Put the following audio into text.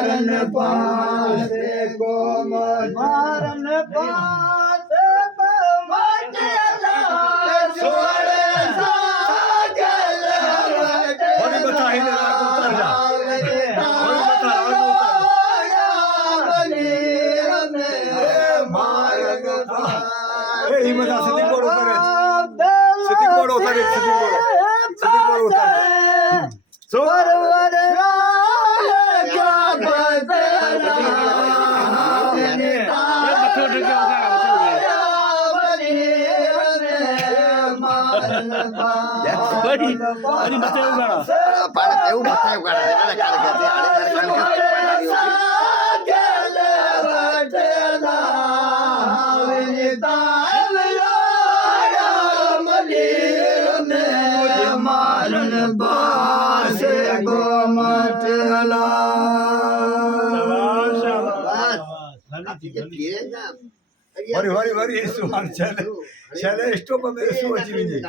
મારન પાસે કોમટ મારન પાસે કોમટ છોડે સાગલ બની બતાઈને રાગ ઉતર જા એ હિમતા સતી કોડ ઉતરે સતી કોડ ઉતરે સતી કોડ ઉતરે પરવર રાગ મારન પાસે વરી વરી વરી સુહાન ચલે ચલે સ્ટોપ મેરે સોચી भी नहीं